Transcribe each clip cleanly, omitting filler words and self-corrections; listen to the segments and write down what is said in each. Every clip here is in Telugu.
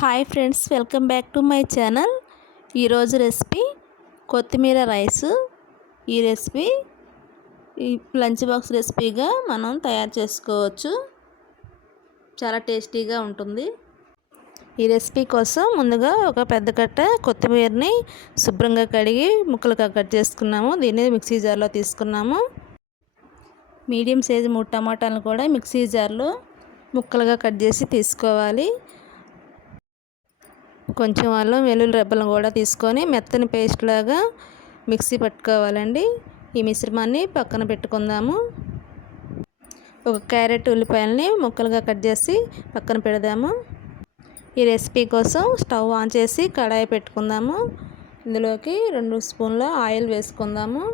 Hi friends, welcome back to my channel. ఈరోజు రెసిపీ కొత్తిమీర రైస్. ఈ రెసిపీ లంచ్ బాక్స్ రెసిపీగా మనం తయారు చేసుకోవచ్చు. చాలా టేస్టీగా ఉంటుంది. ఈ రెసిపీ కోసం ముందుగా ఒక పెద్ద కట్ట కొత్తిమీరని శుభ్రంగా కడిగి ముక్కలుగా కట్ చేసుకున్నాము. దీన్ని మిక్సీ జార్లో తీసుకున్నాము. మీడియం సైజు 3 టమాటాలను కూడా మిక్సీ జార్లో ముక్కలుగా కట్ చేసి తీసుకోవాలి. కొంచెం అల్లం వెల్లుల్లి రెబ్బలను కూడా తీసుకొని మెత్తని పేస్ట్ లాగా మిక్సీ పట్టుకోవాలండి. ఈ మిశ్రమాన్ని పక్కన పెట్టుకుందాము. ఒక క్యారెట్ ఉల్లిపాయలని ముక్కలుగా కట్ చేసి పక్కన పెడదాము. ఈ రెసిపీ కోసం స్టవ్ ఆన్ చేసి కడాయి పెట్టుకుందాము. ఇందులోకి 2 స్పూన్ల ఆయిల్ వేసుకుందాము.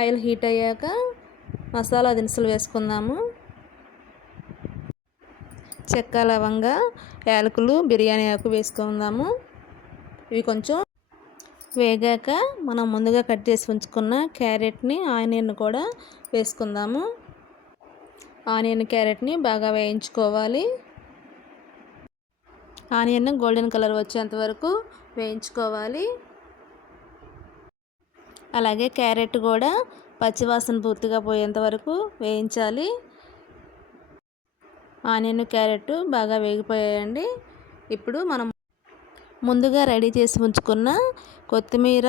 ఆయిల్ హీట్ అయ్యాక మసాలా దినుసులు వేసుకుందాము. చెక్క, లవంగ, యాలకులు, బిర్యానీ ఆకు వేసుకుందాము. ఇవి కొంచెం వేగాక మనం ముందుగా కట్ చేసి ఉంచుకున్న క్యారెట్ని, ఆనియన్ కూడా వేసుకుందాము. ఆనియన్, క్యారెట్ని బాగా వేయించుకోవాలి. ఆనియన్ గోల్డెన్ కలర్ వచ్చేంత వరకు వేయించుకోవాలి. అలాగే క్యారెట్ కూడా పచ్చివాసన పూర్తిగా పోయేంత వరకు వేయించాలి. ఆనియన్, క్యారెట్ బాగా వేగిపోయాయండి. ఇప్పుడు మనం ముందుగా రెడీ చేసి ఉంచుకున్న కొత్తిమీర,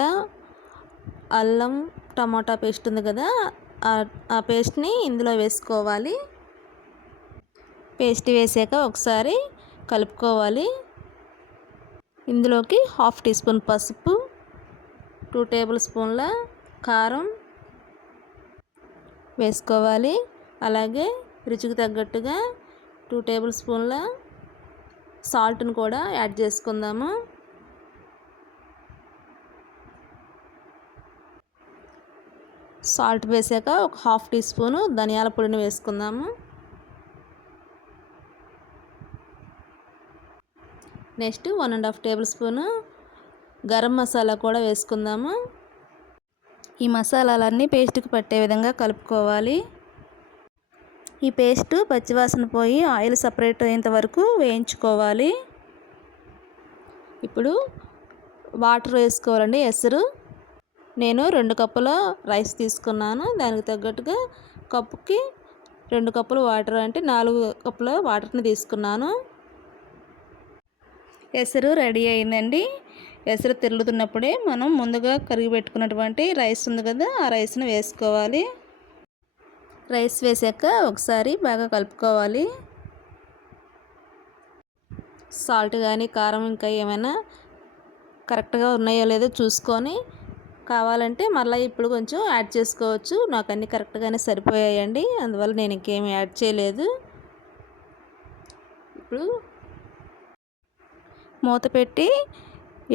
అల్లం, టమాటా పేస్ట్ ఉంది కదా, ఆ పేస్ట్ని ఇందులో వేసుకోవాలి. పేస్ట్ వేసాక ఒకసారి కలుపుకోవాలి. ఇందులోకి 1/2 టీ స్పూన్ పసుపు, 2 టేబుల్ స్పూన్ల కారం వేసుకోవాలి. అలాగే రుచికి తగ్గట్టుగా 2 టేబుల్ స్పూన్ల సాల్ట్ను కూడా యాడ్ చేసుకుందాము. సాల్ట్ వేసాక ఒక 1/2 టీ స్పూను ధనియాల పొడిని వేసుకుందాము. Next 1.5 table spoon garam masala కూడా వేసుకుందాము. ఈ మసాలాలన్నీ పేస్ట్కి పట్టే విధంగా కలుపుకోవాలి. ఈ పేస్ట్ పచ్చివాసన పోయి ఆయిల్ సపరేట్ అయ్యేంత వరకు వేయించుకోవాలి. ఇప్పుడు వాటర్ వేసుకోవాలండి. ఎసరు నేను 2 కప్పుల రైస్ తీసుకున్నాను. దానికి తగ్గట్టుగా కప్పుకి 2 కప్పులు వాటర్, అంటే 4 కప్పుల వాటర్ని తీసుకున్నాను. ఎసరు రెడీ అయిందండి. ఎసరు తిరుగుతున్నప్పుడే మనం ముందుగా కరిగి పెట్టుకున్నటువంటి రైస్ ఉంది కదా, ఆ రైస్ని వేసుకోవాలి. రైస్ వేసాక ఒకసారి బాగా కలుపుకోవాలి. సాల్ట్ కానీ కారం ఇంకా ఏమైనా కరెక్ట్గా ఉన్నాయో లేదో చూసుకొని కావాలంటే మళ్ళీ ఇప్పుడు కొంచెం యాడ్ చేసుకోవచ్చు. నాకు అన్నీ కరెక్ట్గానే సరిపోయాయండి, అందువల్ల నేను ఇంకేమి యాడ్ చేయలేదు. ఇప్పుడు మూత పెట్టి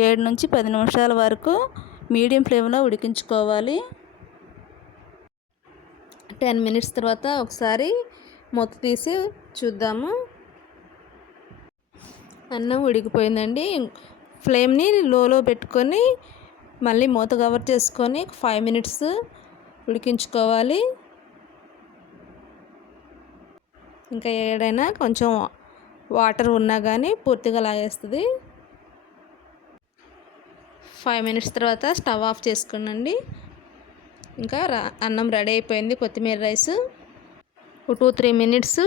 7 నుంచి 10 నిమిషాల వరకు మీడియం ఫ్లేమ్లో ఉడికించుకోవాలి. 10 మినిట్స్ తర్వాత ఒకసారి మూత తీసి చూద్దాము. అన్నం ఉడికిపోయిందండి. ఫ్లేమ్ని లోలో పెట్టుకొని మళ్ళీ మూత కవర్ చేసుకొని 5 మినిట్స్ ఉడికించుకోవాలి. ఇంకా ఏడైనా కొంచెం వాటర్ ఉన్నా కానీ పూర్తిగా లాగేస్తుంది. 5 మినిట్స్ తర్వాత స్టవ్ ఆఫ్ చేసుకోండి. ఇంకా అన్నం రెడీ అయిపోయింది. కొత్తిమీర రైస్ 2-3 మినిట్స్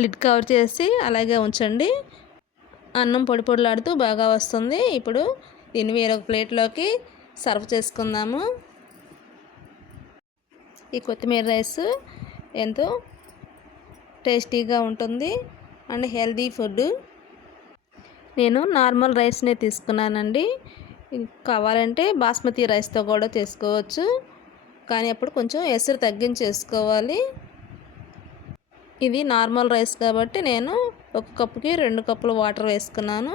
లిడ్ కవర్ చేసి అలాగే ఉంచండి. అన్నం పొడి పొడిలాడుతూ బాగా వస్తుంది. ఇప్పుడు దీన్ని వేరొక ప్లేట్లోకి సర్వ్ చేసుకుందాము. ఈ కొత్తిమీర రైస్ ఎంతో టేస్టీగా ఉంటుంది అండ్ హెల్దీ ఫుడ్. నేను నార్మల్ రైస్నే తీసుకున్నానండి. కావాలంటే బాస్మతి రైస్తో కూడా చేసుకోవచ్చు, కానీ అప్పుడు కొంచెం ఎసరు తగ్గించేసుకోవాలి. ఇది నార్మల్ రైస్ కాబట్టి నేను 1 కప్పుకి 2 కప్పులు వాటర్ వేసుకున్నాను.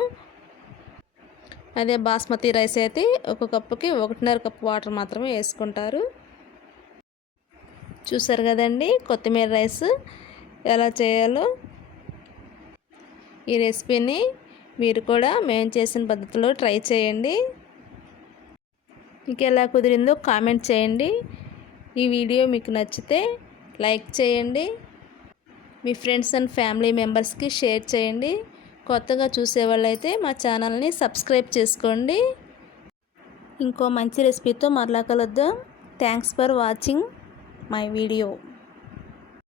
అదే బాస్మతి రైస్ అయితే 1 కప్పుకి 1.5 కప్పు వాటర్ మాత్రమే వేసుకుంటారు. చూసారు కదండి కొత్తిమీర రైస్ ఎలా చేయాలో. ఈ రెసిపీని మీరు కూడా మేము చేసిన పద్ధతిలో ట్రై చేయండి. మీకు ఎలా కుదిరిందో కామెంట్ చేయండి. ఈ వీడియో మీకు నచ్చితే లైక్ చేయండి. మీ ఫ్రెండ్స్ అండ్ ఫ్యామిలీ మెంబర్స్కి షేర్ చేయండి. కొత్తగా చూసేవాళ్ళైతే మా ఛానల్ని సబ్స్క్రైబ్ చేసుకోండి. ఇంకో మంచి రెసిపీతో మరలా కలుద్దాం. Thanks for watching my video.